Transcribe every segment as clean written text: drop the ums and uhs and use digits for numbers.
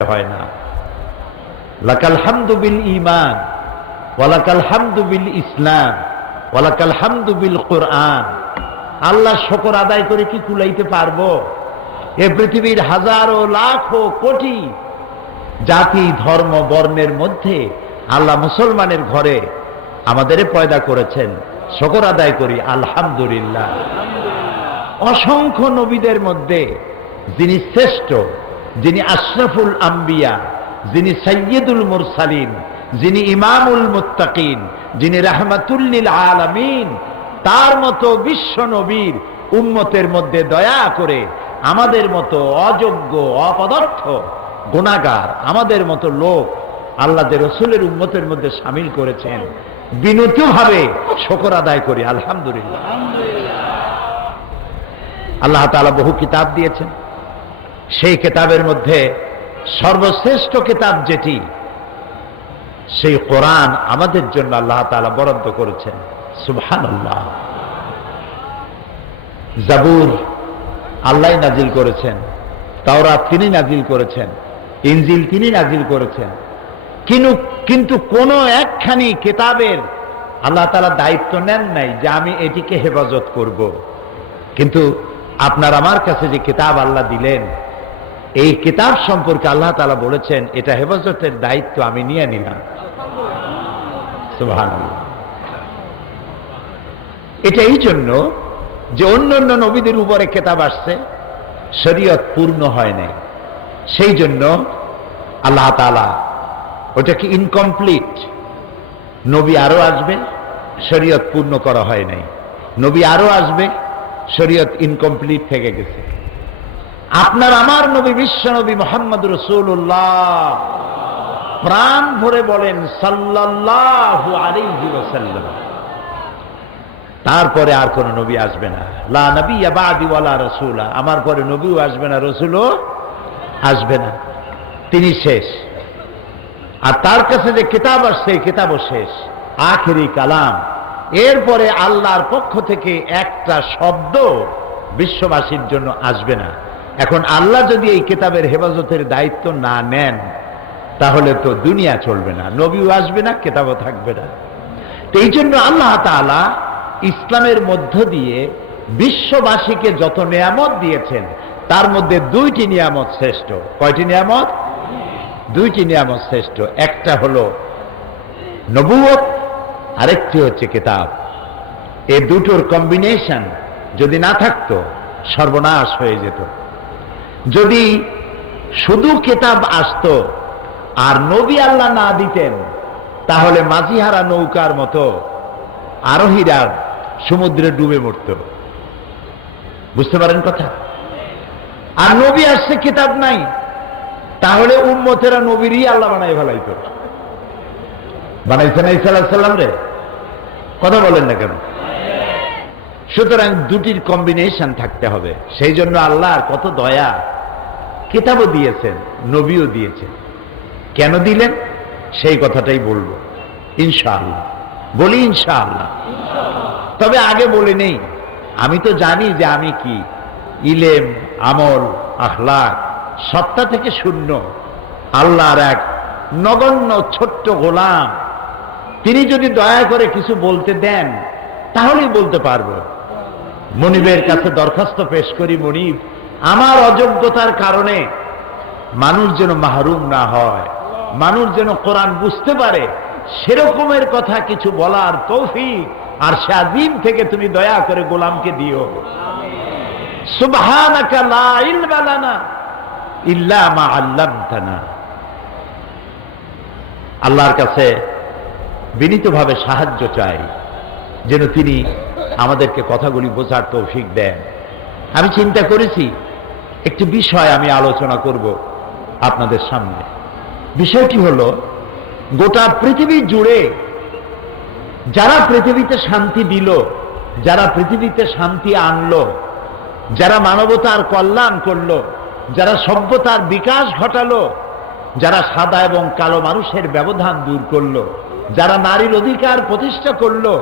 হয় না। লাকাল হামদু বিল ঈমান ওয়া লাকাল হামদু বিল ইসলাম ওয়া লাকাল হামদু বিল কুরআন। আল্লাহর শুকর আদায় করে কি কুলাইতে পারবো? এই পৃথিবীর হাজারো লাখো কোটি জাতি ধর্ম বর্ণের মধ্যে আল্লাহ মুসলমানের ঘরে আমাদের পয়দা করেছেন, শুকর আদায় করি আলহামদুলিল্লাহ। অসংখ্য নবীদের মধ্যে যিনি শ্রেষ্ঠ, যিনি আশরাফুল আম্বিয়া, যিনি সাইয়্যিদুল মুরসালিন, যিনি ইমামুল মুত্তাকিন, যিনি রাহমাতুল লিল আলামিন, তার মতো বিশ্ব নবীর উম্মতের মধ্যে দয়া করে আমাদের মতো অযোগ্য অপদার্থ গুনাহগার আমাদের মতো লোক আল্লাহর রাসূলের উম্মতের মধ্যে শামিল করেছেন। বিনীতভাবে শুকর আদায় করি আলহামদুলিল্লাহ। আল্লাহ তাআলা বহু কিতাব দিয়েছেন, সেই কিতাবের মধ্যে সর্বশ্রেষ্ঠ কিতাব যেটি, সেই কোরআন আমাদের জন্য আল্লাহ তাআলা বরাদ্দ করেছেন। সুবহানাল্লাহ। জাবুর আল্লাহ নাজিল করেছেন, তাওরাত তিনি নাজিল করেছেন, ইনজিল তিনি নাজিল করেছেন। কিন্তু কোন একখানি কিতাবের আল্লাহ তাআলা দায়িত্ব নেন নাই যে আমি এটিকে হেফাজত করব। কিন্তু আপনার আমার কাছে যে কিতাব আল্লাহ দিলেন, এই কিতাব সম্পর্কে আল্লাহ তাআলা বলেছেন এটা হেফাজতের দায়িত্ব আমি নিয়ে নিলাম। সুবহানাল্লাহ। এটা এই জন্য যে অন্যান্য নবীদের উপরে কিতাব আসছে, শরীয়ত পূর্ণ হয় নাই, সেই জন্য আল্লাহ তাআলা ওটাকে ইনকমপ্লিট। নবী আরো আসবে, শরীয়ত পূর্ণ করা হয় নাই। নবী আরো আসবে, শরীয়ত ইনকমপ্লিট থেকে গেছে। আপনার আমার নবী বিশ্ব নবী মুহাম্মদ রাসূলুল্লাহ প্রাণ ভরে বলেন সাল্লাল্লাহু আলাইহি ওয়াসাল্লাম, তারপরে আর কোন নবী আসবে না। লা নবিয়্যা বা'দি ওয়ালা রাসূলা, আমার পরে নবীও আসবে না, রাসূলও আসবে না, তিনি শেষ। আর তার কাছে যে কিতাব আসছে এই কিতাবও শেষ, আখেরি কালাম। এরপরে আল্লাহর পক্ষ থেকে একটা শব্দ বিশ্ববাসীর জন্য আসবে না। এখন আল্লাহ যদি এই কিতাবের হেফাজতের দায়িত্ব না নেন, তাহলে তো দুনিয়া চলবে না, নবীও আসবে না, কিতাবও থাকবে না। তো এই জন্য আল্লাহ তাআলা ইসলামের মধ্য দিয়ে বিশ্ববাসীকে যত নিয়ামত দিয়েছেন, তার মধ্যে দুইটি নিয়ামত শ্রেষ্ঠ। কয়টি নিয়ামত? দুইটি নিয়ামত শ্রেষ্ঠ। একটা হলো নবুয়ত, আরেকটি হচ্ছে কিতাব। এই দুটোর কম্বিনেশন যদি না থাকতো সর্বনাশ হয়ে যেত। যদি শুধু কিতাব আসতো আর নবী আল্লাহ না দিতেন, তাহলে মাঝিহারা নৌকার মতো আরোহীরা সমুদ্রে ডুবে মরত। বুঝতে পারেন কথা? আর নবী আসছে, কিতাব নাই, তাহলে উম্মতেরা নবীরই আল্লাহ বানাই ফেলাইতো। বানাইছে না ঈসা আলাইহিস সালাম রে? কথা বলেন না কেন? সুতরাং দুটির কম্বিনেশন থাকতে হবে। সেই জন্য আল্লাহর কত দয়া, কিতাবও দিয়েছেন, নবীও দিয়েছেন। কেন দিলেন সেই কথাটাই বলবো ইনশাআল্লাহ। বলি ইনশাআল্লাহ। তবে আগে বলে নেই, আমি তো জানি যে আমি কি ইলেম, আমল, আখলাক সত্তা থেকে শূন্য আল্লাহর এক নগণ্য ছোট্ট গোলাম। তিনি যদি দয়া করে কিছু বলতে দেন তাহলেই বলতে পারবো। মনিবের কাছে দরখাস্ত পেশ করি, মনিব আমার অযোগ্যতার কারণে মানুষ যেন মাহরুম না হয়, মানুষ যেন কোরআন বুঝতে পারে, সেরকমের কথা কিছু বলার তৌফিক আর শাযীম থেকে তুমি দয়া করে গোলামকে দিও। সুবহানাকা লা ইলমা লানা ইল্লা মা আল্লামতানা। আল্লাহর কাছে বিনীতভাবে সাহায্য চাই যেন তিনি আমাদেরকে কথাগুলি বোঝার তৌফিক দেন। আমি চিন্তা করেছি একটি বিষয় আমি আলোচনা করব আপনাদের সামনে। বিষয়টি হলো, গোটা পৃথিবী জুড়ে যারা পৃথিবীতে শান্তি দিল, যারা পৃথিবীতে শান্তি আনলো, যারা মানবতার কল্যাণ করলো, যারা সভ্যতার বিকাশ ঘটালো, যারা সাদা এবং কালো মানুষের ব্যবধান দূর করলো, যারা নারীর অধিকার প্রতিষ্ঠা করলো,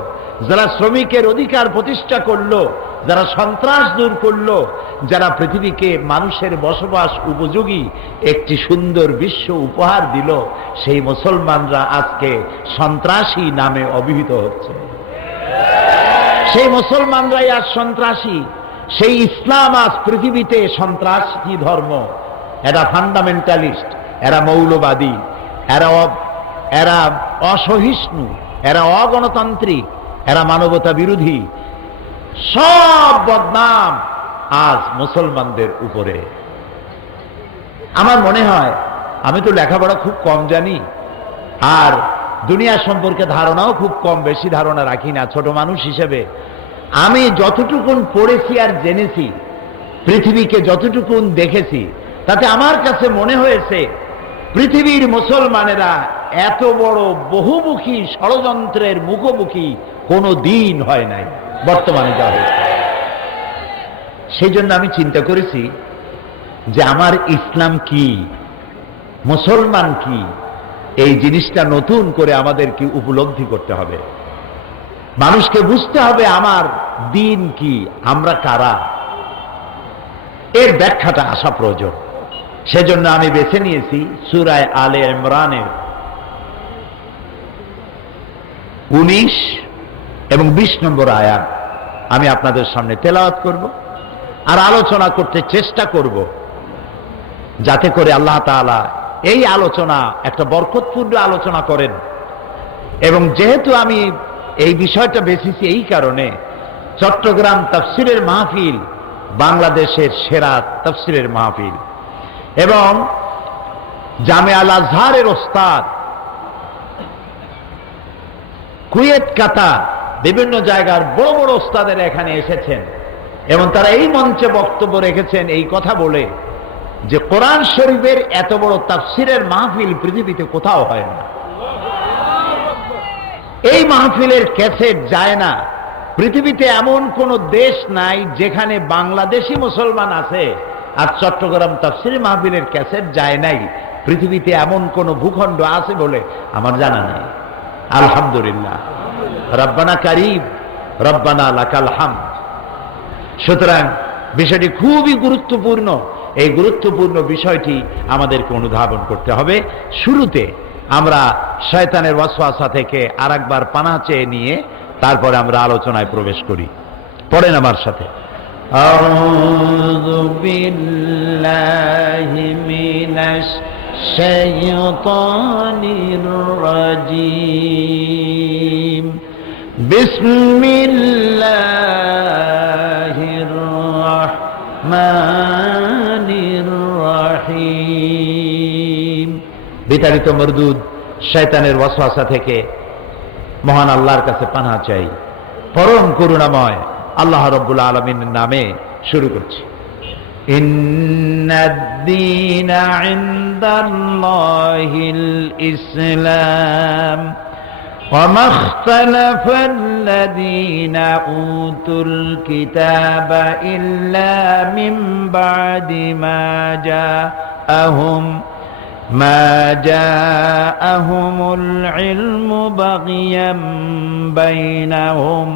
যারা শ্রমিকের অধিকার প্রতিষ্ঠা করলো, যারা সন্ত্রাস দূর করলো, যারা পৃথিবীকে মানুষের বসবাস উপযোগী একটি সুন্দর বিশ্ব উপহার দিল, সেই মুসলমানরা আজকে সন্ত্রাসী নামে অভিহিত হচ্ছে। সেই মুসলমানরাই আজ সন্ত্রাসী। সেই ইসলাম আজ পৃথিবীতে সন্ত্রাসী ধর্ম। এরা ফান্ডামেন্টালিস্ট, এরা মৌলবাদী, এরা অসহিষ্ণু, এরা অগণতান্ত্রিক, এরা মানবতা বিরোধী। সব বদনাম আজ মুসলমানদের উপরে। আমার মনে হয়, আমি তো লেখাপড়া খুব কম জানি, আর দুনিয়া সম্পর্কে ধারণাও খুব কম, বেশি ধারণা রাখি না ছোট মানুষ হিসেবে। আমি যতটুকুন পড়েছি আর জেনেছি, পৃথিবীকে যতটুকুন দেখেছি, তাতে আমার কাছে মনে হয়েছে পৃথিবীর মুসলমানেরা এত বড় বহুমুখী ষড়যন্ত্রের মুখোমুখি কোনো দিন হয় নাই বর্তমানে যা হয়েছে। সেই জন্য আমি চিন্তা করেছি যে আমার ইসলাম কি, মুসলমান কি, এই জিনিসটা নতুন করে আমাদেরকে উপলব্ধি করতে হবে। মানুষকে বুঝতে হবে আমার দিন কি, আমরা কারা, এর ব্যাখ্যাটা আসা প্রয়োজন। সেজন্য আমি বেছে নিয়েছি সূরা আলে ইমরানের 19 এবং 20 নম্বর আয়াত আমি আপনাদের সামনে তেলাওয়াত করব আর আলোচনা করতে চেষ্টা করব, যাতে করে আল্লাহ তাআলা এই আলোচনা একটা বরকতপূর্ণ আলোচনা করেন। এবং যেহেতু আমি এই বিষয়টা বেছেছি এই কারণে, চট্টগ্রাম তাফসিরের মাহফিল বাংলাদেশের সেরা তাফসিরের মাহফিল, এবং জামিয়া আল আজহারের ওস্তাদ কুয়েত, কাতার, বিভিন্ন জায়গার বড় বড় ওস্তাদের এখানে এসেছেন এবং তারা এই মঞ্চে বক্তব্য রেখেছেন এই কথা বলে যে কোরআন শরীফের এত বড় তাফসিরের মাহফিল পৃথিবীতে কোথাও হয় না। এই মাহফিলের ক্যাসেট যায় না। পৃথিবীতে এমন কোন দেশ নাই যেখানে বাংলাদেশি মুসলমান আছে আর চট্টগ্রাম তাফসির মাহফিলের ক্যাসেট যায় নাই। পৃথিবীতে এমন কোন ভূখণ্ড আছে বলে আমার জানা নেই। আলহামদুলিল্লাহ, রব্বানা কারীম, রব্বানা লাকাল হামদ। সুতরাং বিষয়টি খুবই গুরুত্বপূর্ণ। এই গুরুত্বপূর্ণ বিষয়টি আমাদেরকে অনুধাবন করতে হবে। শুরুতে আমরা শয়তানের ওয়াসওয়াসা থেকে আরেকবার পানাহ চেয়ে নিয়ে তারপরে আমরা আলোচনায় প্রবেশ করি। পড়েন আমার সাথে, আউযু বিল্লাহি মিনাশ শাইতানির রাজীম, বিসমিল্লাহির রাহমানির রাহিম। বিতাড়িত মরদুদ শয়তানের ওয়াসওয়াসা থেকে মহান আল্লাহর কাছে পানাহ চাই। পরম করুণাময় আল্লাহ রাব্বুল আলামিনের নামে শুরু করছি। ইন্নাদ-দীনা ইনদাল্লাহিল ইসলাম ওয়া মাখতালাফাল্লাযীনা উতুল কিতাবা ইল্লা মিন বা'দি মা জাআহুমুল ইলমু বাগিয়াম বাইনাহুম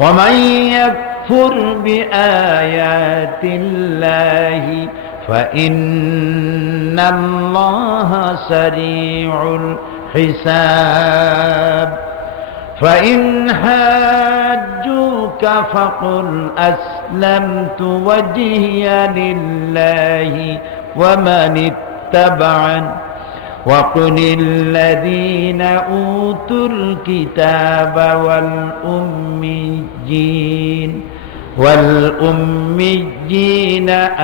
ওয়া মান ইয়াকফুর বিআয়াতিল্লাহি ফাইন্নাল্লাহা সারিউল হিসাব। فإن حاجوك فقل أسلمت وجهي لله ومن اتبعن وقل الذين أوتوا الكتاب والأميين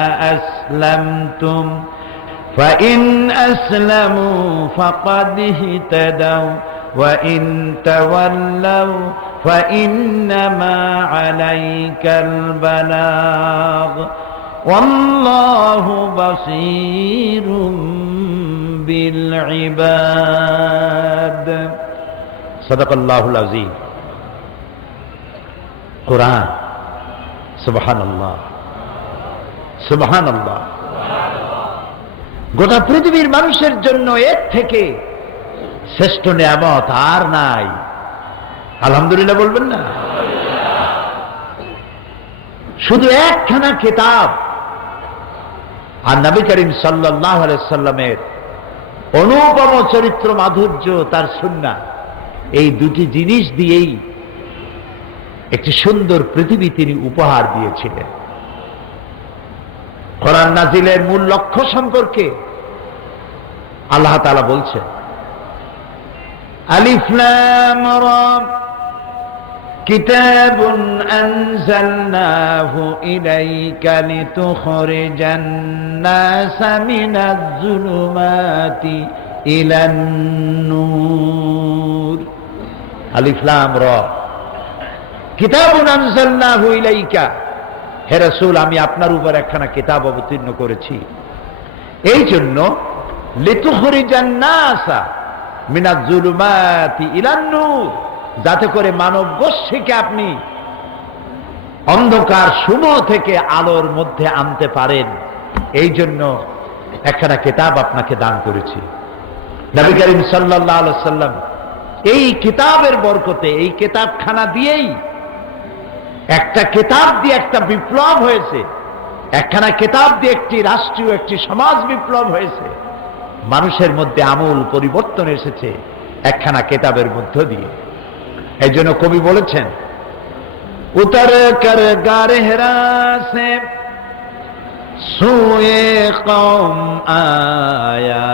أأسلمتم فإن أسلموا فقد اهتدوا وإن تولوا فإنما عليك البلاغ والله بصير بالعباد। صدق الله العظيم। কুরআন, সুবহানাল্লাহ, সুবহানাল্লাহ। গোটা পৃথিবীর মানুষের জন্য এর থেকে শ্রেষ্ঠ নিয়ামত আর নাই। আলহামদুলিল্লাহ বলবেন না? শুধু একখানা কিতাব আর নবী করিম সাল্লাল্লাহু আলাইহি সাল্লামের অনুপম চরিত্র মাধুর্য, তার সুন্নাহ, এই দুটি জিনিস দিয়েই একটি সুন্দর পৃথিবী তিনি উপহার দিয়েছিলেন। কোরআন নাজিলের মূল লক্ষ্য সম্পর্কে আল্লাহ তাআলা বলছেন, আলিফ লাম রা কিতাবুন আনজালনাহু ইলাইকা লিতুখরিজান নাসা মিনাজ যুলুমাতি ইলান নূর। আলিফ লাম রা কিতাবুন আনজালনাহু ইলাইকা, হে রাসূল আমি আপনার উপর একখানা কিতাব অবতীর্ণ করেছি এই জন্য, লিতুখরিজান নাসা মিনাজ যুলুমাতি ইলান নূর, যাতে করে মানব গোষ্ঠীকে আপনি অন্ধকার সমূহ থেকে আলোর মধ্যে আনতে পারেন, এই জন্য একখানা কিতাব আপনাকে দান করেছি। নবী করিম সাল্লাল্লাহু আলাইহি সাল্লাম এই কিতাবের বরকতে, এই কিতাবখানা দিয়েই, একটা কিতাব দিয়ে একটা বিপ্লব হয়েছে, একখানা কিতাব দিয়ে একটি রাষ্ট্রীয়, একটি সমাজ বিপ্লব হয়েছে, মানুষের মধ্যে আমূল পরিবর্তন এসেছে একখানা কিতাবের মধ্য দিয়ে। এই জন্য কবি বলেছেন, উতর কর গারে হেরা সে সুয়ে কওম আয়া,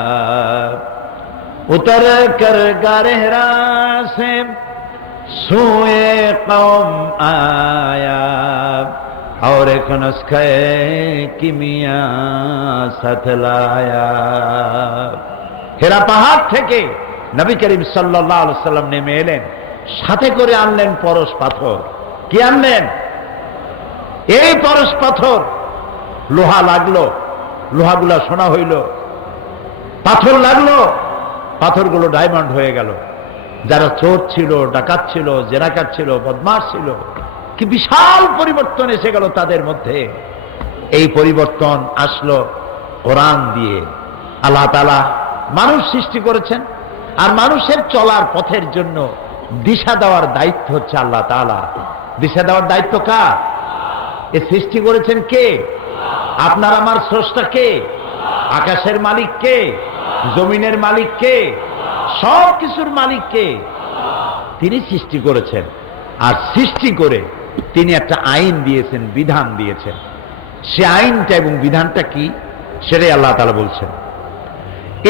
উতর কর গারে হেরা সে সুয়ে কওম আয়া, और एक नुस्खे किमिया सतलाया। হেরা পাহাড় থেকে নবী করিম সাল্লাল্লাহু আলাইহি সাল্লাম নেমে এলেন, সাথে করে আনলেন পরশ পাথর। কি আনলেন? এই পরশ পাথর। লোহা লাগলো, লোহাগুলা সোনা হইল, পাথর লাগলো, পাথরগুলো ডায়মন্ড হয়ে গেল। যারা চোর ছিল, ডাকাত ছিল, জেনাকার ছিল, বদমাশ ছিল, কি বিশাল পরিবর্তন এসে গেল তাদের মধ্যে। এই পরিবর্তন আসলো কোরআন দিয়ে। আল্লাহ তাআলা মানুষ সৃষ্টি করেছেন, আর মানুষের চলার পথের জন্য দিশা দেওয়ার দায়িত্ব হচ্ছে আল্লাহ তাআলা। দিশা দেওয়ার দায়িত্ব কার? এ সৃষ্টি করেছেন কে? আপনার আমার স্রষ্টা কে? আকাশের মালিক কে? জমিনের মালিক কে? সব কিছুর মালিক কে? তিনি সৃষ্টি করেছেন, আর সৃষ্টি করে তিনি একটা আইন দিয়েছেন, বিধান দিয়েছেন। সে আইনটা এবং বিধানটা কি, সেটাই আল্লাহ তাআলা বলছেন,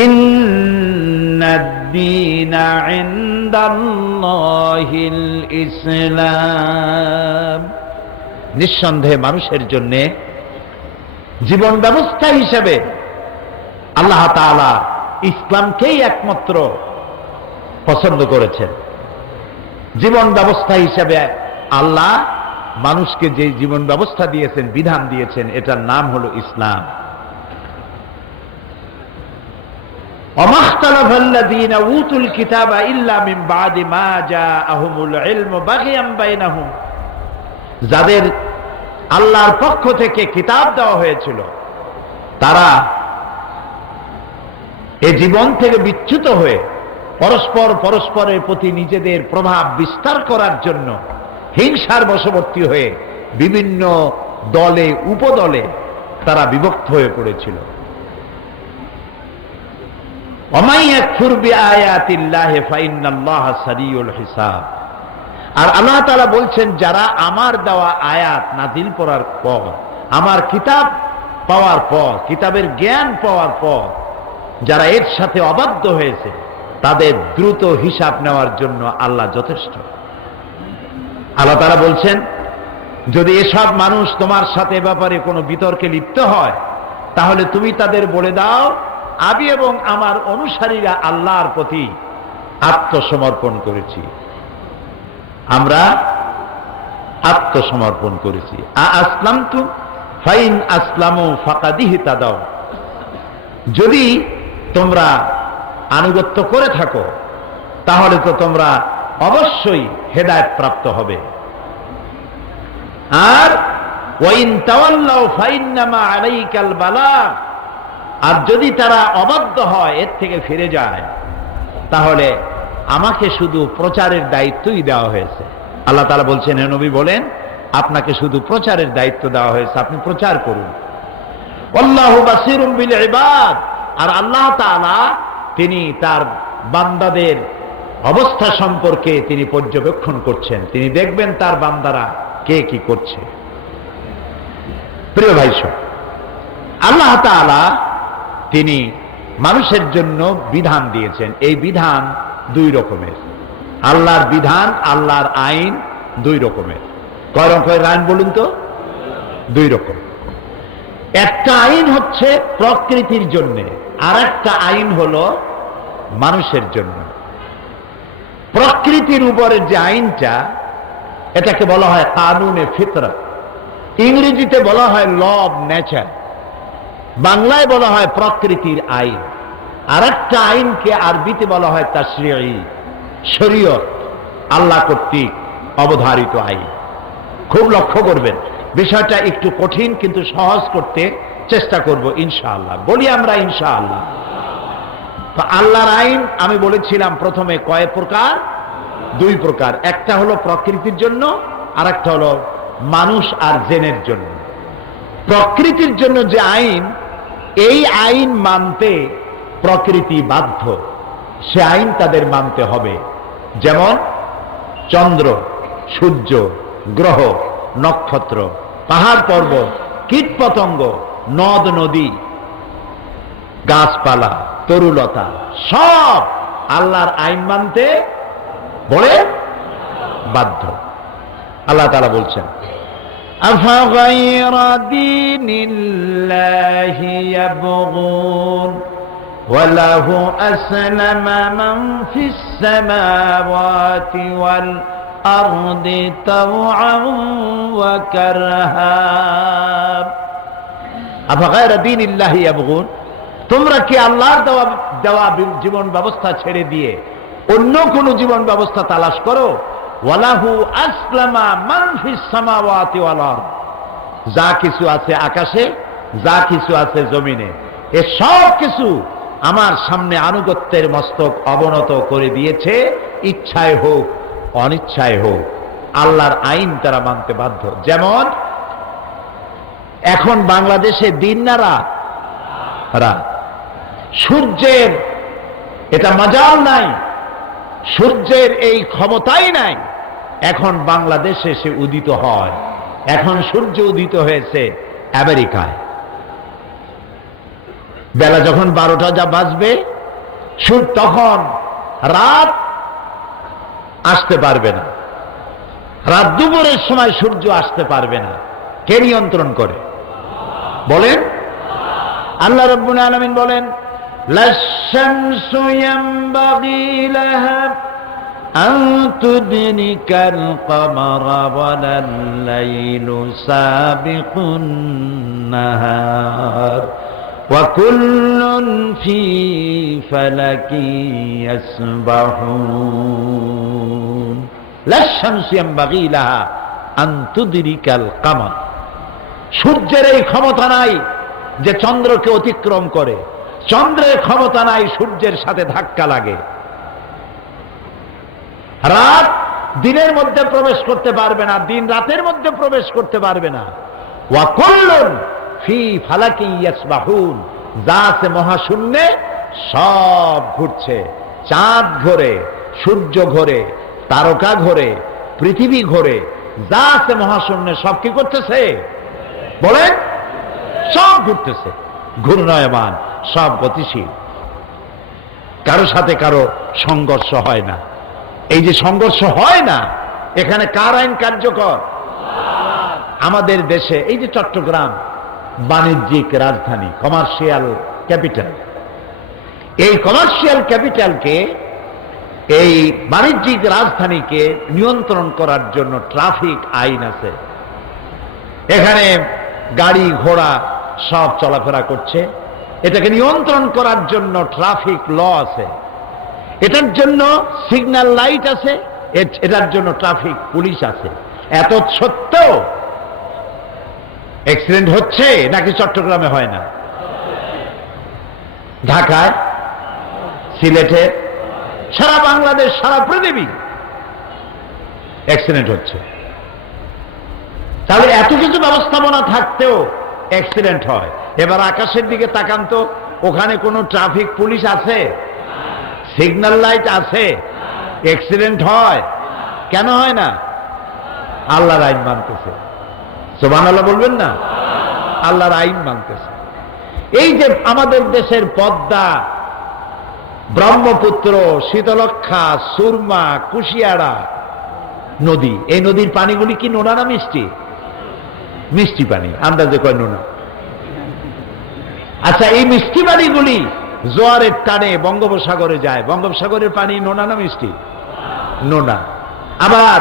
ইন্নাদ-দীনা ইনদাল্লাহিল ইসলাম। নিঃসন্দেহে মানুষের জন্য জীবন ব্যবস্থা হিসেবে আল্লাহ তাআলা ইসলামকেই একমাত্র পছন্দ করেছেন। জীবন ব্যবস্থা হিসেবে আল্লাহ মানুষকে যে জীবন ব্যবস্থা দিয়েছেন, বিধান দিয়েছেন, এটার নাম হলো ইসলাম। ওমাখতালাফাল্লাযীনা উতুল কিতাবা ইল্লা মিন বাদি মা জাআহুমুল ইলমু বাগিয়াম বাইনাহুম। যাদের আল্লাহর পক্ষ থেকে কিতাব দেওয়া হয়েছিল, তারা এই জীবন থেকে বিচ্যুত হয়ে পরস্পরের প্রতি নিজেদের প্রভাব বিস্তার করার জন্য হিংসার বশবর্তী হয়ে বিভিন্ন দলে, উপদলে তারা বিভক্ত হয়ে পড়েছিল। ওমাই ইয়াকফুর বিআয়াতিল্লাহি ফাইন্নাল্লাহা সারিউল হিসাব। আর আল্লাহ তাআলা বলছেন, যারা আমার দেওয়া আয়াত নাজিল করার পর, আমার কিতাব পাওয়ার পর, কিতাবের জ্ঞান পাওয়ার পর যারা এর সাথে অবাধ্য হয়েছে, তাদের দ্রুত হিসাব নেওয়ার জন্য আল্লাহ যথেষ্ট। আল্লাহ তাআলা বলছেন, যদি এসব মানুষ তোমার সাথে ব্যাপারে কোনো বিতর্কে লিপ্ত হয়, তাহলে তুমি তাদের বলে দাও, আমি এবং আমার অনুসারীরা আল্লাহর প্রতি আত্মসমর্পণ করেছি। আমরা আত্মসমর্পণ করেছি। আসলামতু ফাইন আসলামু ফাকাদ ইহতাদাও। যদি তোমরা আনুগত্য করে থাকো, তাহলে তো তোমরা অবশ্যই হেদায়েত প্রাপ্ত হবে। আর ওয়াইন তাওয়াল্লাউ ফাইন্নামা আলাইকাল বালাগ। আর যদি তারা অবাধ্য হয়, এর থেকে ফিরে যায়, তাহলে আমাকে শুধু প্রচারের দায়িত্বই দেওয়া হয়েছে। আল্লাহ তাআলা বলছেন, হে নবী বলেন, আপনাকে শুধু প্রচারের দায়িত্ব দেওয়া হয়েছে, আপনি প্রচার করুন। আল্লাহু বাসীরুম বিল ইবাদ, আর আল্লাহ তাআলা তিনি তার বান্দাদের অবস্থা সম্পর্কে তিনি পর্যবেক্ষণ করছেন, তিনি দেখবেন তার বান্দারা কে কি করছে। প্রিয় ভাই সব, আল্লাহ তাআলা তিনি মানুষের জন্য বিধান দিয়েছেন। এই বিধান দুই রকমের, আল্লাহর বিধান, আল্লাহর আইন দুই রকমের। কয় রকমের আইন বলুন তো? দুই রকম। একটা আইন হচ্ছে প্রকৃতির জন্য, আর একটা আইন হলো মানুষের জন্য। প্রকৃতির উপরের যে আইনটা, এটাকে বলা হয় কানুনে ফিতরত, ইংরেজিতে বলা হয় ল অব নেচার, বাংলায় বলা হয় প্রকৃতির আইন। আর একটা আইনকে আরবিতে বলা হয় তাশরিঈ, শরীয়ত, আল্লাহ কর্তৃক অবধারিত আইন। খুব লক্ষ্য করবেন, বিষয়টা একটু কঠিন, কিন্তু সহজ করতে চেষ্টা করব ইনশাআল্লাহ। বলি আমরা ইনশাআল্লাহ। তো আল্লাহর আইন আমি বলেছিলাম প্রথমে কয় প্রকার? দুই প্রকার। একটা হলো প্রকৃতির জন্য, আর একটা হলো মানুষ আর জিনের জন্য। প্রকৃতির জন্য যে আইন, এই আইন মানতে প্রকৃতি বাধ্য, সে আইন তাদের মানতে হবে। যেমন চন্দ্র, সূর্য, গ্রহ, নক্ষত্র, পাহাড় পর্বত, কীট পতঙ্গ, নদ নদী, গাছপালা, তরুলতা, সব আল্লাহর আইন মানতে বলে বাধ্য। আল্লাহ তাআলা বলছেন, আফাগায়রা দীনিল্লাহি ইয়াবগুন ওয়া লাহু আসলামা মান ফিস সামাওয়াতি ওয়াল আরদি তাওআন ওয়া কারহা। আফাগায়রা দীনিল্লাহি ইয়াবগুন, তোমরা কি আল্লাহর দেওয়া জীবন ব্যবস্থা ছেড়ে দিয়ে অন্য কোন জীবন ব্যবস্থা তালাশ করো? ওয়ালাহু আসলামা মান ফিস সামাওয়াতি ওয়াল আরদ, যা কিছু আছে আকাশে, যা কিছু আছে জমিনে, এ সব কিছু আমার সামনে আনুগত্যের মস্তক অবনত করে দিয়েছে, ইচ্ছায় হোক অনিচ্ছায় হোক। আল্লাহর আইন তারা মানতে বাধ্য। যেমন এখন বাংলাদেশে দিন না রাত? রাত। সূর্যের এটা মজাল নাই, সূর্যের এই ক্ষমতাই নাই। এখন বাংলাদেশে সে উদিত হয়। এখন সূর্য উদিত হয়েছে আমেরিকায়। বেলা যখন 12টা যা বাজবে, তখন রাত আসতে পারবে না। রাত দুপুরের সময় সূর্য আসতে পারবে না। কে নিয়ন্ত্রণ করে বলেন? আল্লাহ রাব্বুল আলামিন বলেন, লাশ-শামসু ইয়ানবাগী লাহা আন তুদরিকাল কমারা ওয়ালাল লাইলু সাবিকুন নাহার ওয়া কুল্লুন ফী ফালাকি ইয়াসবাহুন। লাশ-শামসু ইয়ানবাগী লাহা আন তুদরিকাল কমার, সূর্যের এই ক্ষমতা নাই যে চন্দ্রকে অতিক্রম করে, চন্দ্রের ক্ষমতা নাই সূর্যের সাথে ধাক্কা লাগে। রাত দিনের মধ্যে প্রবেশ করতে পারবে না, দিন রাতের মধ্যে প্রবেশ করতে পারবে না। ওয়া কুল্লুন ফী ফালাকি ইয়াসবাহুন, যা আছে মহাশূন্যে সব ঘুরছে। চাঁদ ঘোরে, সূর্য ঘোরে, তারকা ঘোরে, পৃথিবী ঘোরে, যা আছে মহাশূন্যে সব কি করতেছে বলেন? সব ঘুরতেছে, ঘূর্ণায়মান, সব গতিশীল। কারো সাথে কারো সংঘর্ষ হয় না। এই যে সংঘর্ষ হয় না, এখানে কার আইন কার্যকর? আমাদের দেশে এই যে চট্টগ্রাম বাণিজ্যিক রাজধানী, কমার্শিয়াল ক্যাপিটাল, এই কমার্শিয়াল ক্যাপিটালকে, এই বাণিজ্যিক রাজধানীকে নিয়ন্ত্রণ করার জন্য ট্রাফিক আইন আছে। এখানে গাড়ি ঘোড়া সব চলাফেরা করছে, এটাকে নিয়ন্ত্রণ করার জন্য ট্রাফিক ল আছে, এটার জন্য সিগন্যাল লাইট আছে, এটার জন্য ট্রাফিক পুলিশ আছে। এত সত্ত্বেও অ্যাক্সিডেন্ট হচ্ছে নাকি চট্টগ্রামে হয় না? ঢাকায়, সিলেটে, সারা বাংলাদেশ, সারা পৃথিবী অ্যাক্সিডেন্ট হচ্ছে। তাহলে এত কিছু ব্যবস্থাপনা থাকতেও অ্যাক্সিডেন্ট হয়। এবার আকাশের দিকে তাকান তো, ওখানে কোনো ট্রাফিক পুলিশ আছে? সিগন্যাল লাইট আছে? অ্যাক্সিডেন্ট হয়? কেন হয় না? আল্লাহর আইন মানতেছে। সুবহানাল্লাহ বলবেন না? আল্লাহর আইন মানতেছে। এই যে আমাদের দেশের পদ্মা, ব্রহ্মপুত্র, শীতলক্ষা, সুরমা, কুশিয়ারা নদী, এই নদীর পানিগুলি কি নোনা না মিষ্টি? মিষ্টি পানি, আন্দাজে কয় নোনা। আচ্ছা, এই মিষ্টি পানিগুলি জোয়ারের টানে বঙ্গোপসাগরে যায়, বঙ্গোপসাগরের পানি নোনা না মিষ্টি? নোনা। আবার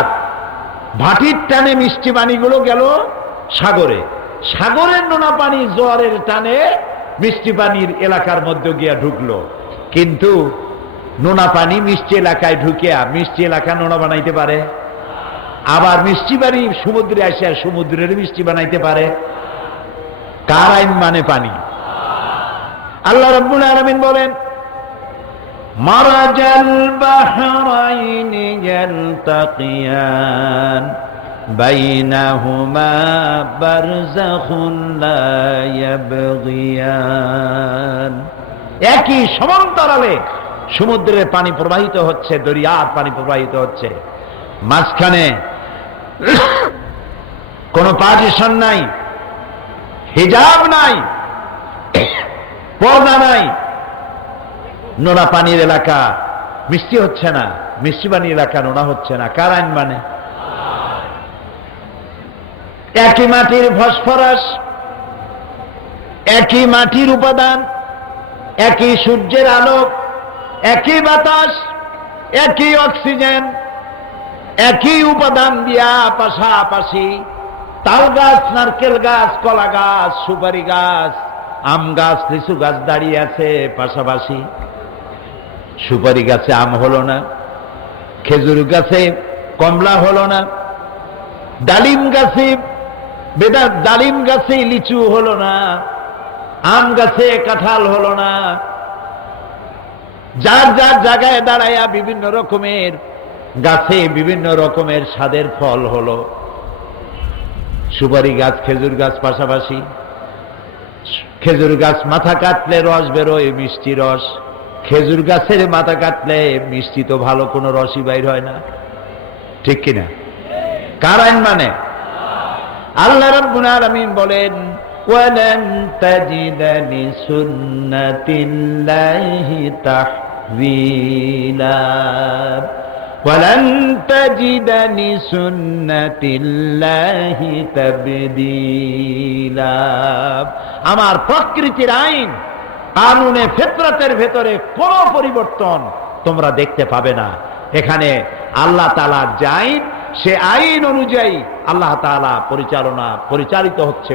ভাটির টানে মিষ্টি পানিগুলো গেল সাগরে, সাগরের নোনা পানি জোয়ারের টানে মিষ্টি পানির এলাকার মধ্যে গিয়া ঢুকলো। কিন্তু নোনা পানি মিষ্টি এলাকায় ঢুকিয়া মিষ্টি এলাকা নোনা বানাইতে পারে? আবার মিষ্টি পানি সমুদ্রে আসিয়া সমুদ্রের মিষ্টি বানাইতে পারে? কার আইন মানে পানি? আল্লাহ রাব্বুল আলামিন বলেন, মারাজাল বাহরাইনি ইয়ালতাকিয়ান বাইনাহুমা বারযাখুন লা ইয়াবগিয়ান। একই সমান্তরালে সমুদ্রের পানি প্রবাহিত হচ্ছে, দরিয়ার পানি প্রবাহিত হচ্ছে, মাঝখানে কোনো পার্টিশন নাই, হিজাব নাই, পর্দা নাই। নোনা পানির এলাকা মিষ্টি হচ্ছে না, মিষ্টি পানির এলাকা নোনা হচ্ছে না। কার আইন মানে? একই মাটির ফসফরাস, একই মাটির উপাদান, একই সূর্যের আলো, একই বাতাস, একই অক্সিজেন, একই উপাদান দিয়া পাশাপাশি তাল গাছ, নারকেল গাছ, কলা গাছ, সুপারি গাছ, আম গাছ, লিচু গাছ দাঁড়িয়ে আছে পাশাপাশি। সুপারি গাছে আম হলো না, খেজুর গাছে কমলা হলো না, ডালিম গাছে ডালিম গাছে লিচু হলো না, আম গাছে কাঁঠাল হলো না। যার যার জায়গায় দাঁড়াইয়া বিভিন্ন রকমের গাছে বিভিন্ন রকমের স্বাদের ফল হলো। সুপারি গাছ, খেজুর গাছ পাশাপাশি। খেজুর গাছ মাথা কাটলে রস বেরোয়, মিষ্টি রস। খেজুর গাছের মাথা কাটলে মিষ্টি তো ভালো কোনো রসই বাইর হয় না, ঠিক কিনা? কার আইন মানে? আল্লাহ রাব্বুল আলামিন বলেন, ওয়ালান তাজিদা লিসুন্নাতিল্লাহি তাহওয়িলা, ওয়ালান তাজিদা লিসুন্নাতিল্লাহি তাবদীলা। আমার প্রকৃতির আইন, কানুনে ফিতরাতের ভেতরে কোনো পরিবর্তন তোমরা দেখতে পাবে না। এখানে আল্লাহ তাআলার যে আইন, সে আইন অনুযায়ী আল্লাহ তাআলা পরিচালিত হচ্ছে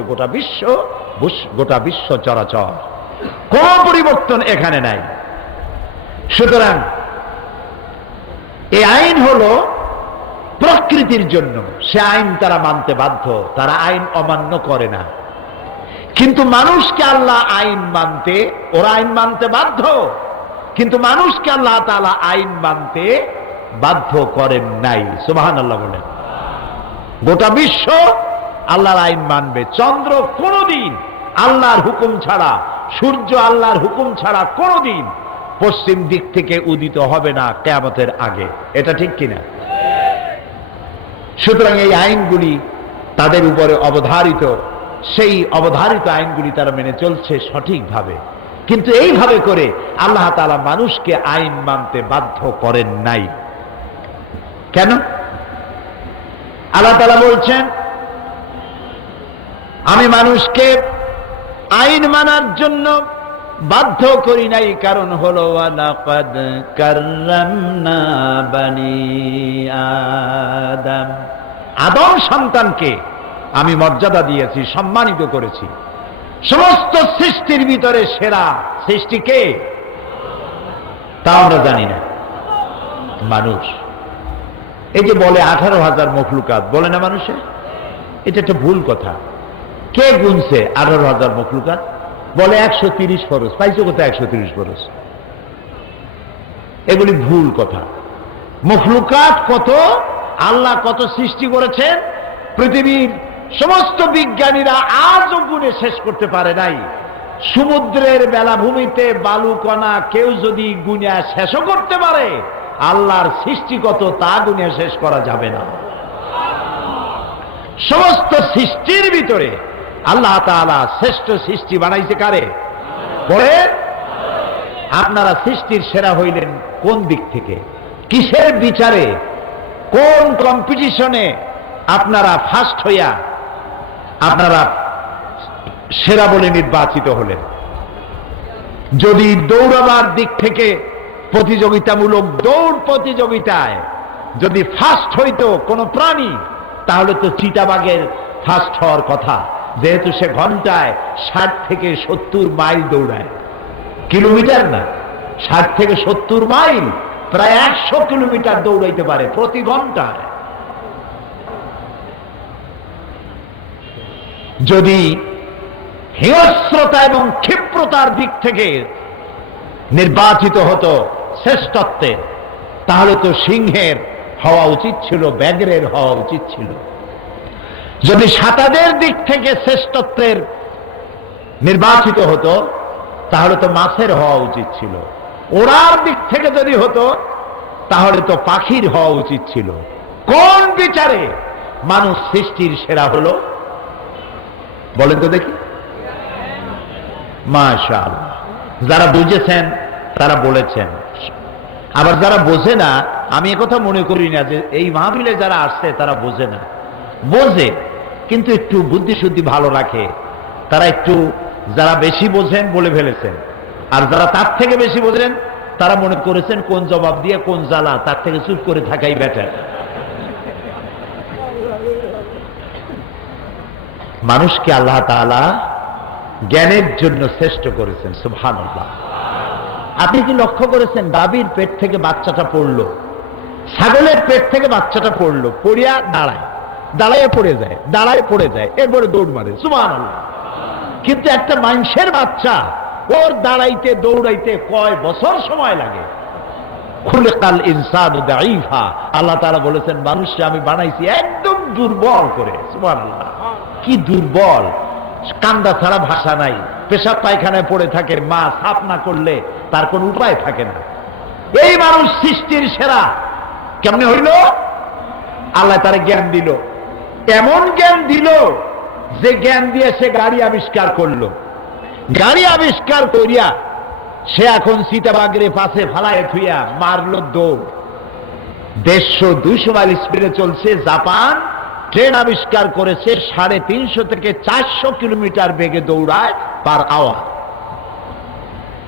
গোটা বিশ্ব চরাচর। কোন পরিবর্তন এখানে নাই। সুতরাং এই আইন হলো প্রকৃতির জন্য, সে আইন তারা মানতে বাধ্য, তারা আইন অমান্য করে না। কিন্তু মানুষকে আল্লাহ আইন মানতে, ওরা আইন মানতে বাধ্য, কিন্তু মানুষকে আল্লাহ তাআলা আইন মানতে বাধ্য করেন নাই। সুবহানাল্লাহ বলেন। গোটা বিশ্ব আল্লাহর আইন মানবে। চন্দ্র কোনদিন আল্লাহর হুকুম ছাড়া, সূর্য আল্লাহর হুকুম ছাড়া কোনদিন পশ্চিম দিক থেকে উদিত হবে না কিয়ামতের আগে। এটা ঠিক কিনা? সুতরাং এই আইনগুলি তাদের উপরে অবধারিত, সেই অবধারিত আইনগুলি তারা মেনে চলছে সঠিকভাবে। কিন্তু এইভাবে করে আল্লাহ তাআলা মানুষকে আইন মানতে বাধ্য করেন নাই। কেন? আল্লাহ তাআলা বলছেন, আমি মানুষকে আইন মানার জন্য বাধ্য করি নাই, কারণ হলো ওয়ালাকাদ কাররামনা বানি আদম, আদম সন্তানকে আমি মর্যাদা দিয়েছি, সম্মানিত করেছি। সমস্ত সৃষ্টির ভিতরে সেরা সৃষ্টি কে? তা আমরা জানি না। মানুষ। এই যে বলে 18,000 মখলুকাত, বলে না মানুষে? এটা একটা ভুল কথা। কে গুনছে 18,000 মখলুকাত? বলে 130 ফরজ। পাইছো কোথায় 130 ফরজ? এগুলি ভুল কথা। মখলুকাত কত, আল্লাহ কত সৃষ্টি করেছেন, পৃথিবীর সমস্ত বিজ্ঞানীরা আজও গুণে শেষ করতে পারে নাই। সমুদ্রের বেলাভূমিতে বালুকণা কেউ যদি গুণে শেষও করতে পারে, আল্লাহর সৃষ্টি কত তা গুণে শেষ করা যাবে না। সমস্ত সৃষ্টির ভিতরে আল্লাহ তাআলা শ্রেষ্ঠ সৃষ্টি বানাইছে কারে? পরে আপনারা সৃষ্টির সেরা হইলেন কোন দিক থেকে? কিসের বিচারে? কোন কম্পিটিশনে আপনারা ফার্স্ট হইয়া আপনারা সেরা বলে নির্বাচিত হলেন? যদি দৌড়াবার দিক থেকে প্রতিযোগিতামূলক দৌড় প্রতিযোগিতায় যদি ফার্স্ট হইতো কোন প্রাণী, তাহলে তো চিতাবাঘের ফার্স্ট হওয়ার কথা, যেহেতু সে ঘন্টায় 60 থেকে 70 মাইল দৌড়ায়। কিলোমিটার না, 60 থেকে 70 মাইল, প্রায় 100 কিলোমিটার দৌড়াইতে পারে প্রতি ঘন্টায়। যদি হিংস্রতা এবং ক্ষিপ্রতার দিক থেকে নির্বাচিত হতো শ্রেষ্ঠত্বে, তাহলে তো সিংহের হওয়া উচিত ছিল, ব্যাঘ্রের হওয়া উচিত ছিল। যদি সাঁতারের দিক থেকে শ্রেষ্ঠত্বের নির্বাচিত হতো, তাহলে তো মাছের হওয়া উচিত ছিল। ওড়ার দিক থেকে যদি হতো, তাহলে তো পাখির হওয়া উচিত ছিল। কোন বিচারে মানুষ সৃষ্টির সেরা হলো বলেন তো দেখি? মাশাআল্লাহ। যারা বুঝেছেন তারা বলেছেন, আবার যারা বোঝে না, আমি একথা মনে করি না যে এই মাহফিলে যারা আসছে তারা বোঝে না। বোঝে, কিন্তু একটু বুদ্ধি শুদ্ধি ভালো রাখে। তারা একটু, যারা বেশি বোঝেন বলে ফেলেছেন, আর যারা তার থেকে বেশি বোঝেন তারা মনে করেছেন কোন জবাব দিয়ে কোন জ্বালা, তার থেকে চুপ করে থাকাই বেটার। মানুষকে আল্লাহ তাআলা জ্ঞানের জন্য শ্রেষ্ঠ করেছেন। সুবহানাল্লাহ। আপনি কি লক্ষ্য করেছেন, গাভীর পেট থেকে বাচ্চাটা পড়লো, ছাগলের পেট থেকে বাচ্চাটা পড়লো, পড়িয়া দাঁড়ায়, দাঁড়ায় পড়ে যায়, দাঁড়ায় পড়ে যায়, এরপরে দৌড় মারে। সুবহানাল্লাহ। কিন্তু একটা মানুষের বাচ্চা, ওর দাঁড়াইতে দৌড়াইতে কয় বছর সময় লাগে। খুলিকাল ইনসানু দাঈফা, আল্লাহ তাআলা বলেছেন মানুষকে আমি বানাইছি একদম দুর্বল করে। সুবহানাল্লাহ। কি দুর্বল! কান্দা ছাড়া ভাষা নাই, পেশাব পায়খানায় পড়ে থাকে, মা সাফ না করলে তার কোন উপায় থাকে না। এই মানুষ সৃষ্টির সেরা কেমনে হইল? আল্লাহ তারে জ্ঞান দিল, এমন জ্ঞান দিল যে জ্ঞান দিয়ে সে গাড়ি আবিষ্কার করলো। গাড়ি আবিষ্কার করিয়া সে এখন চিতাবাঘের পাশে ফালায় থুইয়া মারলো দৌড়। 150-200 মাইল স্পিডে চলছে। জাপান ট্রেন আবিষ্কার করেছে 350 থেকে 400 কিলোমিটার বেগে দৌড়ায় পার আওয়ার।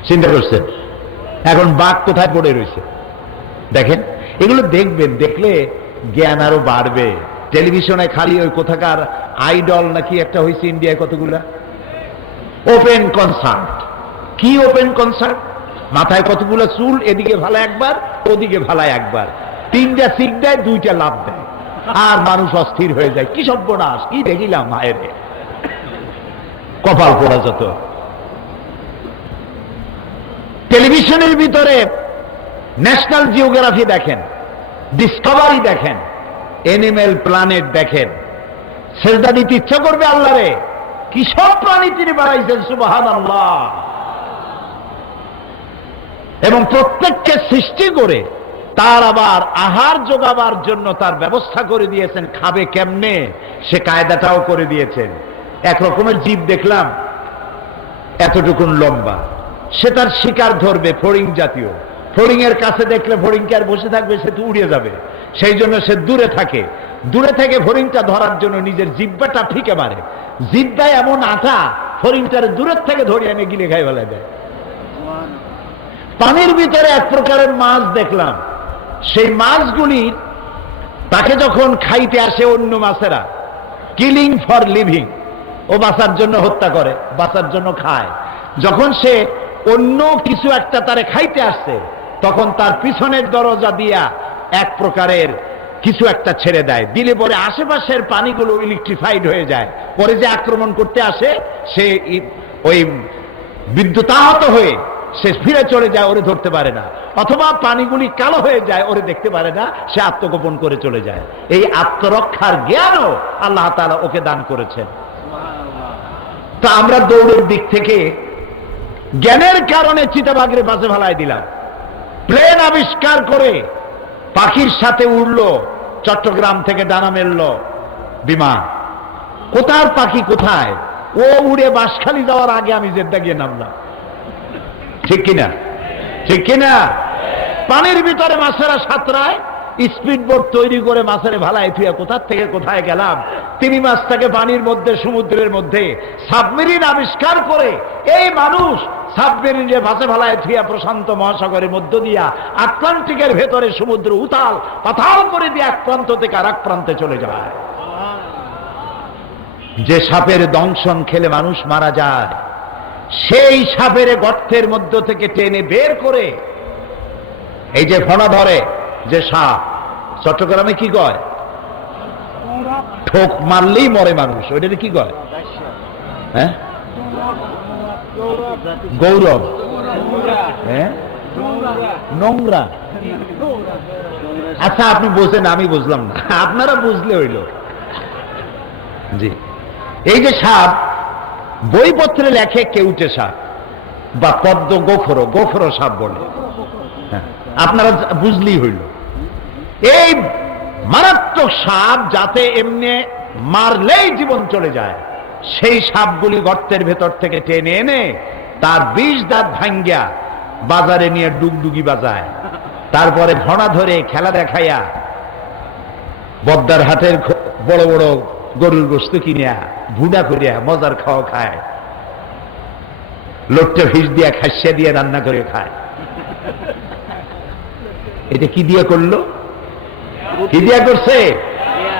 চিন্তা করছেন? এখন বাঘ কোথায় পড়ে রয়েছে দেখেন। এগুলো দেখবেন, দেখলে জ্ঞান আরো বাড়বে। টেলিভিশনে খালি ওই কোথাকার আইডল নাকি একটা হয়েছে ইন্ডিয়ায়, কতগুলা ওপেন কনসার্ট। কি ওপেন কনসার্ট? মাথায় কতগুলো চুল, এদিকে ভালা একবার, ওদিকে ভালা একবার, 3টা সিক দেয়, 2টা লাভ দেয়, আর মানুষ অস্থির হয়ে যায়। কি সর্বনাশ! কি দেখিলাম মায়ের, কপাল পোড়া যত। টেলিভিশনের ভিতরে ন্যাশনাল জিওগ্রাফি দেখেন, ডিসকভারি দেখেন, এনিম্যাল প্ল্যানেট দেখেন, সেজদা দিতে ইচ্ছা করবে আল্লাহরে। কি সব প্রাণী তিনি বানাইছেন, সুবহানাল্লাহ। এবং প্রত্যেককে সৃষ্টি করে তার আবার আহার যোগাবার জন্য তার ব্যবস্থা করে দিয়েছেন। খাবে কেমনে সে কায়দাটাও করে দিয়েছেন। এক রকমের জীব দেখলাম, এতটুকুন লম্বা, সে তার শিকার ধরবে, ফড়িং জাতীয়। ফড়িং এর কাছে দেখলে ফড়িংকে আর বসে থাকবে, সে তো উড়ে যাবে, সেই জন্য সে দূরে থাকে। দূরে থেকে ফড়িংটা ধরার জন্য নিজের জিব্বাটা ফিকে মারে। জিব্বায় এমন আঠা, ফড়িংটারে দূরের থেকে ধরে এনে গিলে খাই ফেলে দেয়। পানির ভিতরে এক প্রকারের মাছ দেখলাম, সেই মাছগুলির তাকে যখন খাইতে আসে অন্য মাছেরা, কিলিং ফর লিভিং, ও বাঁচার জন্য হত্যা করে, বাঁচার জন্য খায়। যখন সে অন্য কিছু একটা তারে খাইতে আসছে, তখন তার পিছনের দরজা দিয়া এক প্রকারের কিছু একটা ছেড়ে দেয়। দিলে পরে আশেপাশের পানিগুলো ইলেকট্রিফাইড হয়ে যায়। পরে যে আক্রমণ করতে আসে, সে ওই বিদ্যুতাহত হয়ে সে ফিরে চলে যায়, ওরে ধরতে পারে না, অথবা পানিগুলি কালো হয়ে যায়, ওরে দেখতে পারে না, সে আত্মগোপন করে চলে যায়। এই আত্মরক্ষার জ্ঞানও আল্লাহ তাআলা ওকে দান করেছেন। তা আমরা দৌড়ের দিক থেকে জ্ঞানের কারণে চিতাবাঘের বাসে ভালাই দিলাম, প্লেন আবিষ্কার করে পাখির সাথে উড়লো, চট্টগ্রাম থেকে ডানা মেলল বিমান। কোথার পাখি কোথায়, ও উড়ে বাঁশখালী যাওয়ার আগে আমি জেদ্দা গিয়ে নামলাম। ঠিক কিনা? ঠিক কিনা? পানির ভিতরে মাছেরা সাঁতরায়, স্পিড বোট তৈরি করে মাছের ভালায় থুয়া কোথার থেকে কোথায় গেলাম। তিমি মাছটাকে পানির মধ্যে, সমুদ্রের মধ্যে সাবমেরিন আবিষ্কার করে এই মানুষ সাবমেরিনে মাছে ভালায় থুয়া প্রশান্ত মহাসাগরের মধ্য দিয়া আটলান্টিকের ভেতরে সমুদ্র উতাল পাতাল করে দিয়ে এক প্রান্ত থেকে আর এক প্রান্তে চলে যায়। যে সাপের দংশন খেলে মানুষ মারা যায়, সেই সাপের গর্তের মধ্য থেকে টেনে বের করে এই যে ফনা ধরে যে সাপ, চট্টগ্রামে কি কয়, ঠোক মারলেই মরে মানুষ, ওইটা কি কয়? হ্যাঁ, গৌরব। হ্যাঁ, নোংরা। আচ্ছা আপনি বোঝেন, আমি বুঝলাম না, আপনারা বুঝলে হইল। জি, এই যে সাপ বইপত্রে লেখে কেউটে সাপ বা পদ্ম গোখরো, গোখরো সাপ বলে, আপনারা বুঝলেই হইল। এই মারাত্মক সাপ যাতে এমনি মারলেই জীবন চলে যায়, সেই সাপগুলি গর্তের ভেতর থেকে টেনে এনে তার 20 দাঁত ভাঙ্গিয়া বাজারে নিয়ে ডুগডুগি বাজায়, তারপরে ঘোড়া ধরে খেলা দেখাইয়া বদ্দার হাটের বড় বড় গরুর গোস্ত কিনিয়া ভুনা করিয়া মজার খাওয়া খায়, লোটটা ফিস দিয়া খাসিয়া দিয়ে রান্না করে খায়। এটা কি দিয়ে করলো? কি দিয়া করছে?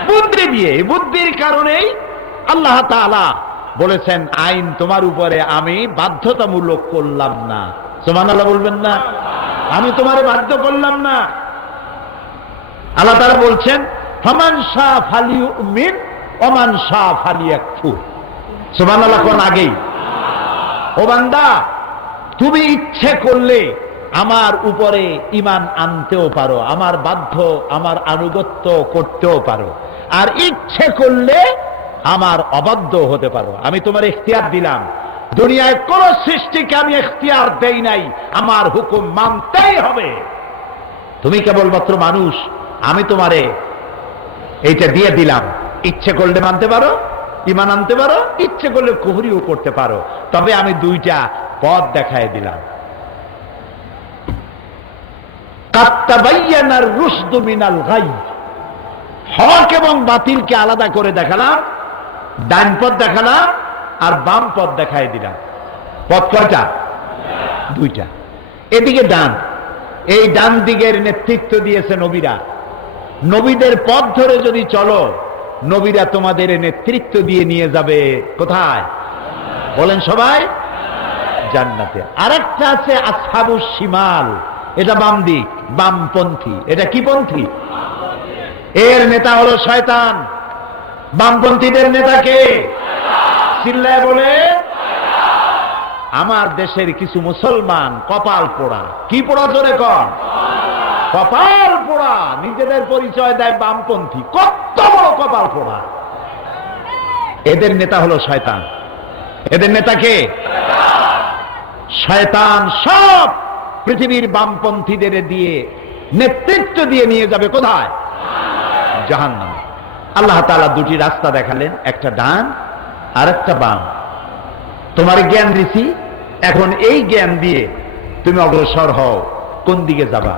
বুদ্ধি দিয়ে। বুদ্ধির কারণেই আল্লাহ তাআলা বলেছেন, আইন তোমার উপরে আমি বাধ্যতামূলক করলাম না। সুবহানাল্লাহ বলবেন না? আমি তোমারে বাধ্য করলাম না। আল্লাহ তাআলা বলছেন, ফামান শাআ ফালিউমিন ওমান শাআ ফালিয়াকফুর। সুবহানাল্লাহ কোন আগেই। ও বান্দা, তুমি ইচ্ছে করলে আমার উপরে ঈমান আনতেও পারো, আমার বাধ্য, আমার আনুগত্য করতেও পারো, আর ইচ্ছে করলে আমার অবাধ্য হতে পারো। আমি তোমার ইখতিয়ার দিলাম। দুনিয়ায় কোন সৃষ্টিকে আমি ইখতিয়ার দেই নাই, আমার হুকুম মানতেই হবে। তুমি কেবলমাত্র মানুষ, আমি তোমারে এইটা দিয়ে দিলাম। ইচ্ছে করলে মানতে পারো, ঈমান আনতে পারো, ইচ্ছে করলে কুফরিও করতে পারো, তবে আমি দুইটা পথ দেখায় দিলাম। কাত্তাবাইয়ানার রুশদু মিনাল গাই, হক এবং বাতিলকে আলাদা করে দেখালাম, ডান পথ দেখালাম আর বাম পথ দেখায় দিলাম। পথ কয়টা? দুইটা। এদিকে ডান, এই ডান দিকের নেতৃত্ব দিয়েছে নবীরা। নবীদের পথ ধরে যদি চলো, নবীরা তোমাদের নেতৃত্ব দিয়ে নিয়ে যাবে কোথায়? বলেন সবাই, জান্নাতে। আরেকটা আছে আসহাবুস শিমাল, এটা বাম দিক, বামপন্থী। এটা কি পন্থী? এর নেতা হলো শয়তান। বামপন্থীদের নেতা কে? চিল্লায় বলে। আমার দেশের কিছু মুসলমান কপাল পোড়া। কি পোড়া? জোরে কর। কপাল পোড়া। নিজেদের পরিচয় দেয় বামপন্থী। কত বড় কপাল পোড়া! এদের নেতা হলো শয়তান। এদের নেতা কে? শয়তান। সব পৃথিবীর বামপন্থীদের দিয়ে নেতৃত্ব দিয়ে নিয়ে যাবে কোথায়? জাহান্নামে। আল্লাহ তাআলা দুটি রাস্তা দেখালেন, একটা ডান আর একটা বাম। তোমার জ্ঞান দিছি, এখন এই জ্ঞান দিয়ে তুমি অগ্রসর হও, কোন দিকে যাবা।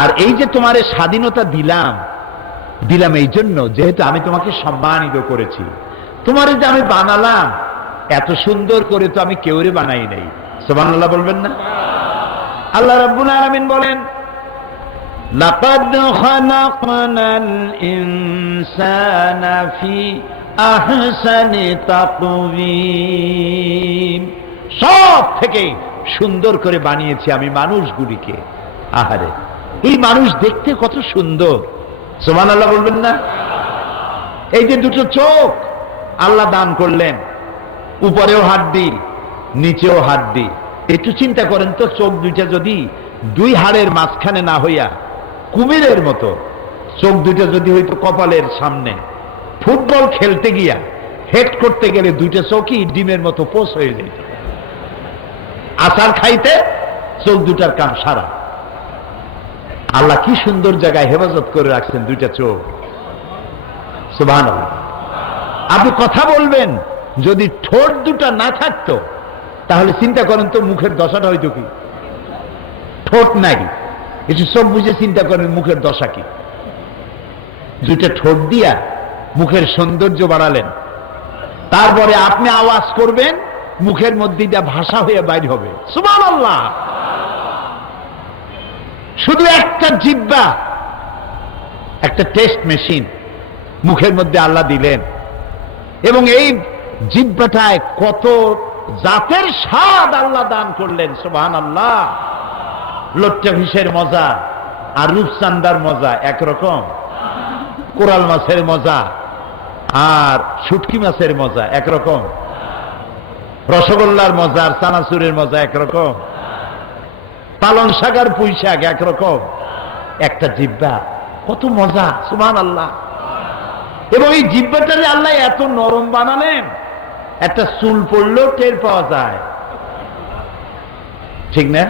আর এই যে তোমার স্বাধীনতা দিলাম, দিলাম এই জন্য যেহেতু আমি তোমাকে সম্মানিত করেছি। তোমার যে আমি বানালাম, এত সুন্দর করে তো আমি কেউরে বানাই নাই। সুবহানাল্লাহ বলবেন না? আল্লাহ রাব্বুল আলামিন বলেন, লাকাদ খালাকনাল ইনসানা ফি আহসানি তাকওয়িম। সব থেকে সুন্দর করে বানিয়েছি আমি মানুষগুলিকে। আহারে, এই মানুষ দেখতে কত সুন্দর। সুবহানাল্লাহ বলবেন না? এই যে দুটো চোখ আল্লাহ দান করলেন, উপরেও হাড্ডি, নিচেও হাড্ডি, একটু চিন্তা করেন তো, চোখ দুইটা যদি দুই হাড়ের মাঝখানে না হইয়া কুমিরের মতো, চোখ দুইটা যদি হইতো কপালের সামনে, ফুটবল খেলতে গিয়া হেড করতে গেলে দুইটা চোখই ডিমের মতো পোষ হয়ে যেত। আচার খাইতে চোখ দুটার কাম সারা। আল্লাহ কি সুন্দর জায়গায় হেফাজত করে রাখছেন দুইটা চোখ, সুবহানাল্লাহ। আপনি কথা বলবেন, যদি ঠোঁট দুটা না থাকতো তাহলে চিন্তা করেন তো মুখের দশাটা হইতো কি। ঠোঁট নাই, একটু চোখ বুঝে চিন্তা করেন মুখের দশা কি। দুইটা ঠোঁট দিয়া মুখের সৌন্দর্য বাড়ালেন, তারপরে আপনি আওয়াজ করবেন, মুখের মধ্যে যা ভাষা হয়ে বাইর হবে, সুবহানাল্লাহ। শুধু একটা জিহ্বা, একটা টেস্ট মেশিন মুখের মধ্যে আল্লাহ দিলেন, এবং এই জিহ্বাটায় কত জাতের স্বাদ আল্লাহ দান করলেন, সুবহানাল্লাহ। লট্টা ফিশের মজা আর রূপচান্দার মজা একরকম, কোরাল মাছের মজা আর শুটকি মাছের মজা একরকম, রসগোল্লার মজা আর চানাচুরের মজা একরকম, পালং শাক আর পুঁই শাক একরকম। একটা জিহ্বা, কত মজা, সুবহানাল্লাহ। এবং এই জিহ্বাটারে আল্লাহ এত নরম বানালেন, একটা চুল পড়লেও টের পাওয়া যায়, ঠিক না?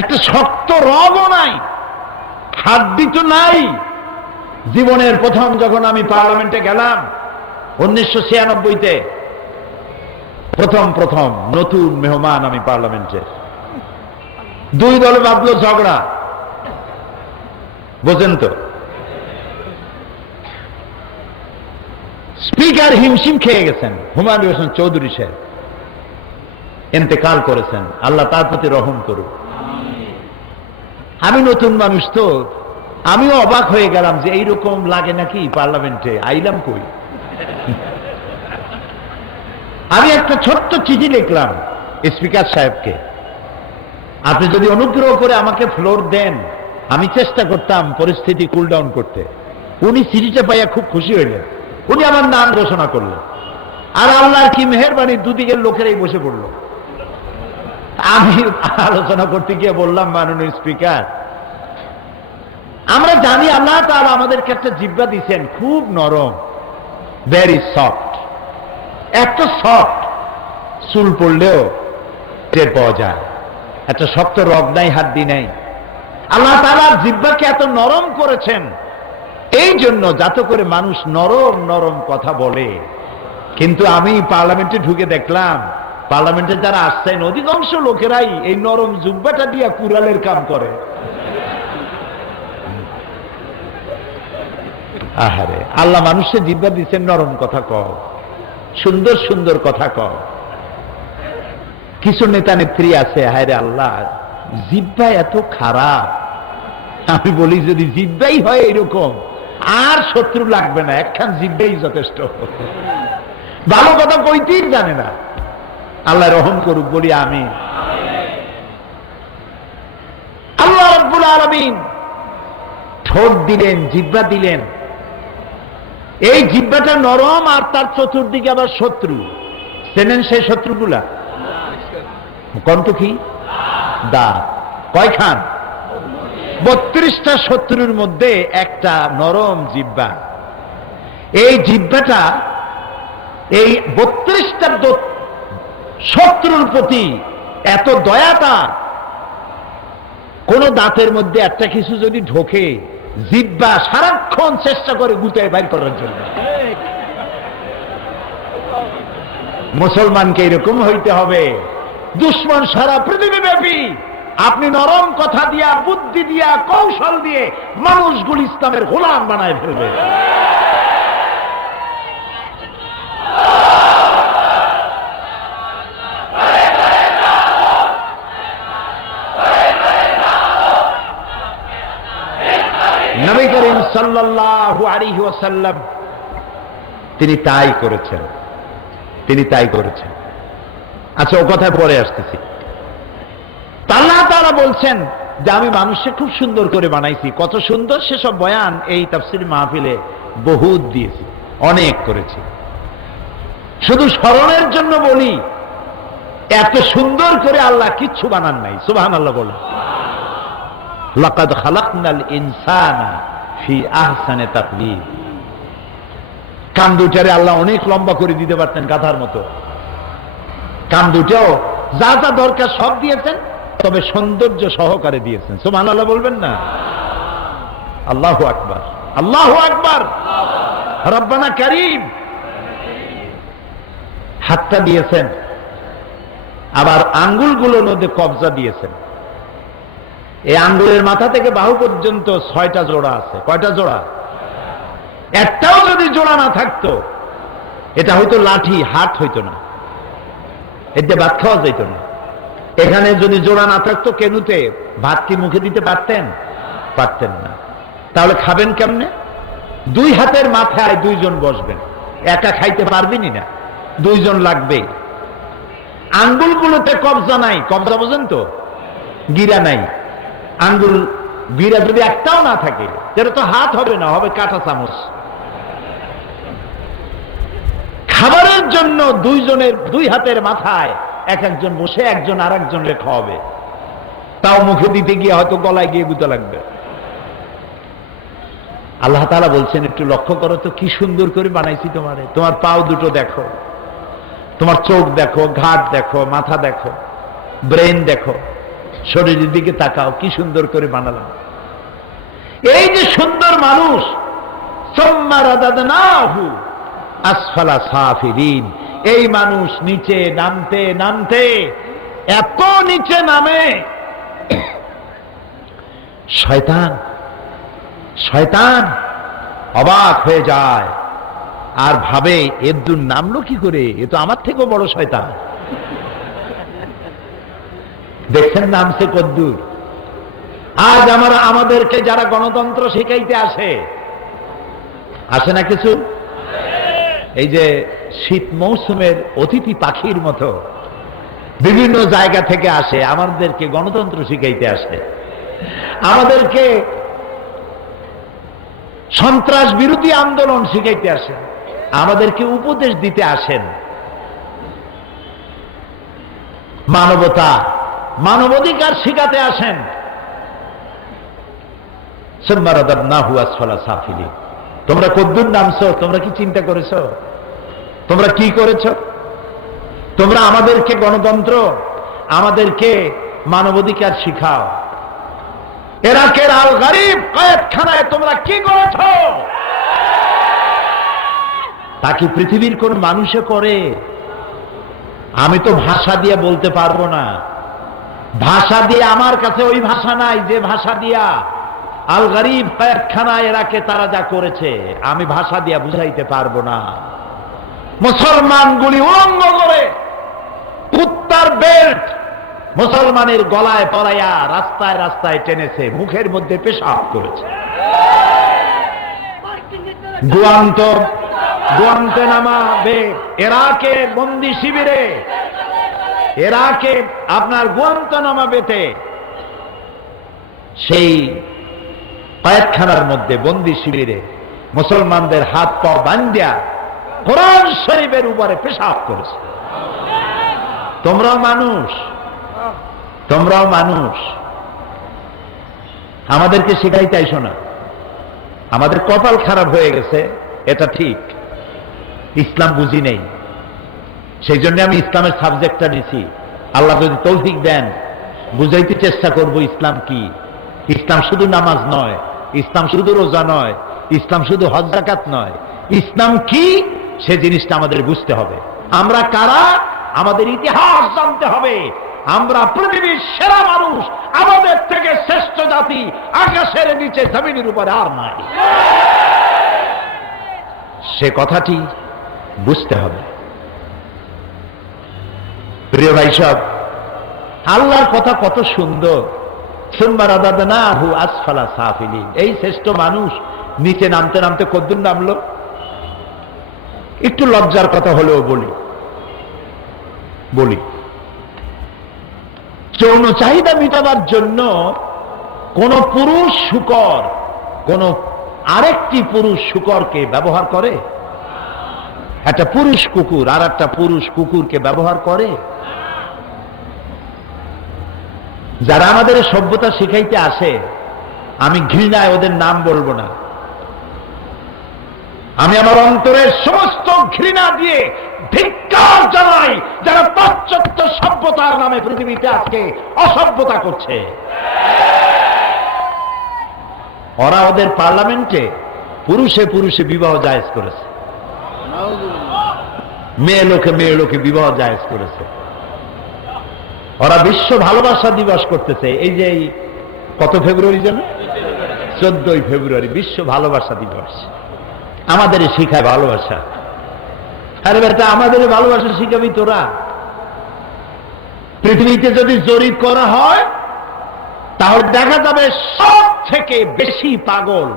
একটা শক্ত রগও নাই, হাড্ডি তো নাই। জীবনের প্রথম যখন আমি পার্লামেন্টে গেলাম 1996-তে, প্রথম নতুন মেহমান আমি পার্লামেন্টে, দুই দলে বাঁধলো ঝগড়া, বোঝেন তো। স্পিকার হিমশিম খেয়ে গেছেন, হুমায়ুন হোসেন চৌধুরী সাহেব ইন্তেকাল করেছেন, আল্লাহ তার প্রতি রহম করুক। আমি নতুন মানুষ তো, আমিও অবাক হয়ে গেলাম যে এইরকম লাগে নাকি পার্লামেন্টে, আইলাম কই। আমি একটা ছোট্ট চিঠি লিখলাম স্পিকার সাহেবকে, আপনি যদি অনুগ্রহ করে আমাকে ফ্লোর দেন, আমি চেষ্টা করতাম পরিস্থিতি কুল ডাউন করতে। উনি চিঠিটা পাইয়া খুব খুশি হইলেন, উনি আমার নাম ঘোষণা করলেন, আর আল্লাহর কি মেহেরবানি, দুদিকের লোকেরাই বসে পড়ল। আমি আলোচনা করতে গিয়ে বললাম, মাননীয় স্পিকার, আমরা জানি আল্লাহ তাআলা আমাদেরকে একটা জিহ্বা দিয়েছেন, খুব নরম, ভেরি সফট, এত সফট, চুল পড়লেও টের পাওয়া যায়, একটা শক্ত রগ নাই, হাড্ডি নাই। আল্লাহ তাআলা জিহ্বাকে এত নরম করেছেন এই জন্য, যাতে করে মানুষ নরম নরম কথা বলে। কিন্তু আমি পার্লামেন্টে ঢুকে দেখলাম, পার্লামেন্টে যারা আসছেন অধিকাংশ লোকেরাই এই নরম জিহ্বাটা দিয়া কুড়ালের কাম করে। আহারে, আল্লাহ মানুষের জিহ্বা দিচ্ছেন, নরম কথা কও, সুন্দর সুন্দর কথা কও। কিছু নেতা নেত্রী আছে, হায়রে আল্লাহ, জিহ্বা এত খারাপ। আমি বলি, যদি জিহ্বাই হয় এরকম, আর শত্রু লাগবে না, একখান জিহ্বাই যথেষ্ট। ভালো কথা কইতেই জানে না, আল্লাহ রহম করুক, বলি আমি। আল্লাহ রাব্বুল আলামিন ঠোঁট দিলেন, জিহ্বা দিলেন, এই জিহ্বাটা নরম, আর তার চতুর্দিকে আবার শত্রু। চেনেন সেই শত্রুগুলা? কন্ত কি? দাঁত। কয়খান? 32টা শত্রুর মধ্যে একটা নরম জিহ্বা। এই জিহ্বাটা এই 32টা শত্রুর প্রতি এত দয়াটা, কোন দাঁতের মধ্যে একটা কিছু যদি ঢোকে, জিহ্বা সারাক্ষণ চেষ্টা করে গুতায় বাইর করার জন্য। মুসলমানকে এরকম হইতে হবে, দুশ্মন সারা পৃথিবীব্যাপী আপনি নরম কথা দিয়া, বুদ্ধি দিয়া, কৌশল দিয়ে মানুষগুলি ইসলামের গোলাম বানায় ফেলবে। নবী করিম সাল্লাল্লাহু আলাইহি ওয়াসাল্লাম তিনি তাই করেছেন, তিনি তাই করেছেন। আচ্ছা, ও কথায় পরে আসতেছি। আল্লাহ তাআলা বলছেন যে আমি মানুষকে খুব সুন্দর করে বানাইছি। কত সুন্দর সেসব বয়ান এই তাফসীর মাহফিলে বহুত দিয়েছি, অনেক করেছি। শুধু স্মরণের জন্য বলি, এত সুন্দর করে আল্লাহ কিচ্ছু বানান নাই, সুবহানাল্লাহ বলে। লাকাদ খালাকনাল ইনসানা ফি আহসানি তাকওয়িম। কান দুটারে আল্লাহ অনেক লম্বা করে দিতে পারতেন, গাধার মতো। কান দুটাও যা যা দরকার সব দিয়েছেন, তবে সৌন্দর্য সহকারে দিয়েছেন। সুবহানাল্লাহ বলবেন না? আল্লাহু আকবার, আল্লাহু আকবার। রব্বানা কারীম। হাতটা দিয়েছেন, আবার আঙ্গুলগুলোর মধ্যে কবজা দিয়েছেন। এই আঙ্গুলের মাথা থেকে বাহু পর্যন্ত 6টা জোড়া আছে। কয়টা জোড়া? একটাও যদি জোড়া না থাকতো, এটা হয়তো লাঠি, হাত হইতো না, এতে ভাত খাওয়া যেত না। এখানে যদি জোড়া না থাকতো, কেনুতে ভাত কি মুখে দিতে পারতেন? পারতেন না। তাহলে খাবেন কেমনে? 2 হাতের মাথায় 2 জন বসবেন, একা খাইতে পারবেনই না, 2 জন লাগবেই। আঙ্গুলগুলোতে কবজা নাই, কবজা বোঝেন তো? গিরা নাই। আঙ্গুল গিরা যদি একটাও না থাকে, সেটা তো হাত হবে না, হবে কাঁটা চামচ। খাবারের জন্য 2 জনের 2 হাতের মাথায় এক একজন বসে একজন আর একজনকে খাওয়াবে, তাও মুখে দিতে গিয়ে হয়তো গলায় গিয়ে গুঁতো লাগবে। আল্লাহ তাআলা বলছেন, একটু লক্ষ্য করো তো, কি সুন্দর করে বানাইছি তোমারে। তোমার পাও দুটো দেখো, তোমার চোখ দেখো, ঘাট দেখো, মাথা দেখো, ব্রেন দেখো, শরীরের দিকে তাকাও, কি সুন্দর করে বানালাম। এই যে সুন্দর মানুষ, সুম্মা রাদাদনাহু আসফালা সাফিলিন, এই মানুষ নিচে নামতে নামতে এত নিচে নামে, শয়তান শয়তান অবাক হয়ে যায় আর ভাবে, এদ্দুর নামলো কি করে? এ তো আমার থেকেও বড় শয়তান। দেখছেন নামছে কদ্দুর। আজ আমাদেরকে যারা গণতন্ত্র শিখাইতে আসে না কিছু, এই যে শীত মৌসুমের অতিথি পাখির মতো বিভিন্ন জায়গা থেকে আসে, আমাদেরকে গণতন্ত্র শিখাইতে আসে, আমাদেরকে সন্ত্রাস বিরোধী আন্দোলন শিখাইতে আসেন, আমাদেরকে উপদেশ দিতে আসেন, মানবতা মানবাধিকার শিখাতে আসেন। সুম্মা রাদাদনাহু আসফালা সাফিলিন। তোমরা কদ্দুর নামছো, তোমরা কি চিন্তা করেছো? তোমরা কি করেছো? তোমরা আমাদেরকে গণতন্ত্র, আমাদেরকে মানবাধিকার শিখাও। ইরাকের আল গরিব কয়েদখানায় তোমরা কি করেছো? তা কি পৃথিবীর কোন মানুষে করে? আমি তো ভাষা দিয়ে বলতে পারবো না, ভাষা দিয়ে আমার কাছে ওই ভাষা নাই যে ভাষা দিয়া আল গরিব কয়েদখানায় ইরাকে তারা যা করেছে, আমি ভাষা দিয়া বুঝাইতে পারবো না। মুসলমানগুলি উলঙ্গ করে কুত্তার বেল্ট মুসলমানের গলায় পরাইয়া রাস্তায় রাস্তায় টেনেছে, মুখের মধ্যে পেশাব করেছে। গুয়ান্তানামো বে ইরাকে বন্দি শিবিরে, ইরাকে আপনার গুয়ান্তানামো বেতে, সেই কয়েদখানার মধ্যে বন্দি শিবিরে মুসলমানদের হাত পা বান্ধিয়া কোরআন শরীফের উপরে পেশাব করেছে। তোমরাও মানুষ, তোমরাও মানুষ। আমাদেরকে শিখাইতে আইসো না। আমাদের কপাল খারাপ হয়ে গেছে, এটা ঠিক, ইসলাম বুঝি নেই, সেই জন্য আমি ইসলামের সাবজেক্টটা নিছি। আল্লাহ যদি তৌফিক দেন, বুঝাইতে চেষ্টা করব ইসলাম কি। ইসলাম শুধু নামাজ নয়, ইসলাম শুধু রোজা নয়, ইসলাম শুধু হজ যাকাত নয়, ইসলাম কি সে জিনিসটা আমাদের বুঝতে হবে। আমরা কারা, আমাদের ইতিহাস জানতে হবে। আমরা পৃথিবীর সেরা মানুষ, আমাদের থেকে শ্রেষ্ঠ জাতি আকাশের নিচে জমিনের উপরে আর নাই, সে কথাটি বুঝতে হবে। প্রিয় ভাই সব, আল্লাহর কথা কত সুন্দর। সুম্মা রাদাদনাহু আসফালা সাফিলিন, এই শ্রেষ্ঠ মানুষ নিচে নামতে নামতে কদ্দুর নামলো। একটু লজ্জার কথা হলেও বলি, যৌন চাহিদা মেটাবার জন্য কোন পুরুষ শূকর কোন আরেকটি পুরুষ শূকরকে ব্যবহার করে? একটা পুরুষ কুকুর আর একটা পুরুষ কুকুরকে ব্যবহার করে? যারা আমাদের সভ্যতা শিখাইতে আসে, আমি ঘৃণায় ওদের নাম বলবো না। আমি আমার অন্তরের সমস্ত ঘৃণা দিয়ে ধিক্কার জানাই যারা পাশ্চাত্য সভ্যতার নামে পৃথিবীতে আজকে অসভ্যতা করছে। ওরা ওদের পার্লামেন্টে পুরুষে পুরুষে বিবাহ জায়েজ করেছে, মেয়ে লোকে বিবাহ জায়েজ করেছে। ওরা বিশ্ব ভালোবাসা দিবস করতেছে। এই যে কত ফেব্রুয়ারি যেন, 14ই ফেব্রুয়ারি বিশ্ব ভালোবাসা দিবস। আমাদের শিখায় ভালোবাসা। আরে বেটা, আমাদের ভালোবাসা শিখাবি তোরা? পৃথিবীতে যদি জরিপ করা হয় তাহলে দেখা যাবে সব থেকে বেশি পাগল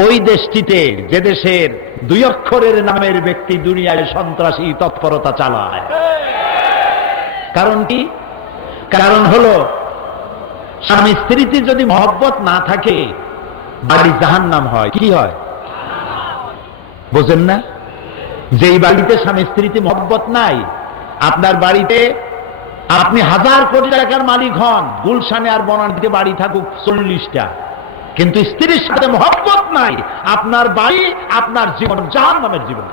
ওই দেশটিতে যে দেশের 2 অক্ষরের নামের ব্যক্তি দুনিয়ায় সন্ত্রাসী তৎপরতা চালায়। কারণ কি? কারণ হলো স্বামী স্ত্রীতে যদি মহব্বত না থাকে বাড়ি জাহান্নাম হয়। কি হয় বোঝেন না? যেই বাড়িতে স্বামী স্ত্রীতে মহব্বত নাই, আপনার বাড়িতে আপনি 1000 কোটি টাকার মালিক হন, গুলশানে আর বনানীতে বাড়ি থাকুক 40টা, কিন্তু স্ত্রীর সাথে মহব্বত নাই, আপনার বাড়ি আপনার জীবন জাহান্নামের জীবন।